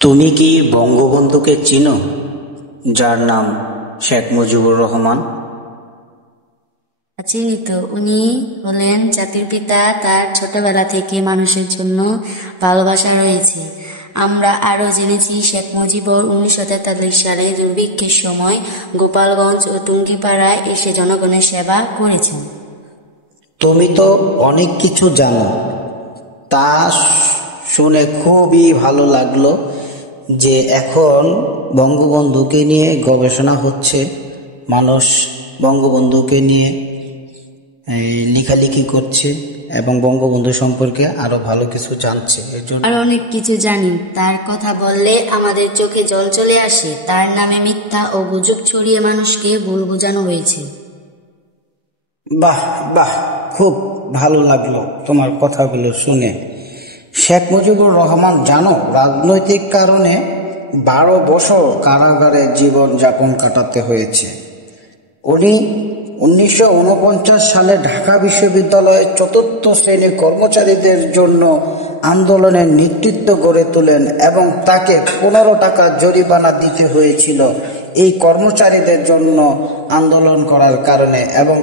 তুমি কি বঙ্গবন্ধুকে চিনো, যার নাম শেখ মুজিবুর রহমান? চিনি তো। উনি হলেন জাতির পিতা। তার ছোটবেলা থেকে মানুষের জন্য ভালোবাসা রয়েছে। আমরা আরো জেনেছি শেখ মুজিবুর 1943 সালে দুর্ভিক্ষের সময় গোপালগঞ্জ ও টুঙ্গিপাড়ায় এসে জনগণের সেবা করেছেন। তুমি তো অনেক কিছু জানো, তা শুনে খুবই ভালো লাগলো যে এখন বঙ্গবন্ধুকে নিয়ে গবেষণা হচ্ছে, মানুষ বঙ্গবন্ধুকে নিয়ে লেখালেখি করছে এবং বঙ্গবন্ধু সম্পর্কে আরো ভালো কিছু জানছে। এর জন্য আর অনেক কিছু জানি। তার কথা বললে আমাদের চোখে জল চলে আসে। তার নামে মিথ্যা ও গুজব ছড়িয়ে মানুষকে ভুল বোঝানো হয়েছে। বাহ বাহ, খুব ভালো লাগলো তোমার কথাগুলো শুনে। শেখ মুজিবুর রহমান জানো, রাজনৈতিক কারণে 12 বছর কারাগারে জীবন যাপন কাটাতে হয়েছে। উনি 1949 সালে ঢাকা বিশ্ববিদ্যালয়ে 4th শ্রেণী কর্মচারীদের জন্য আন্দোলনের নেতৃত্ব গড়ে তোলেন এবং তাকে 15 টাকা জরিমানা দিতে হয়েছিল এই কর্মচারীদের জন্য আন্দোলন করার কারণে। এবং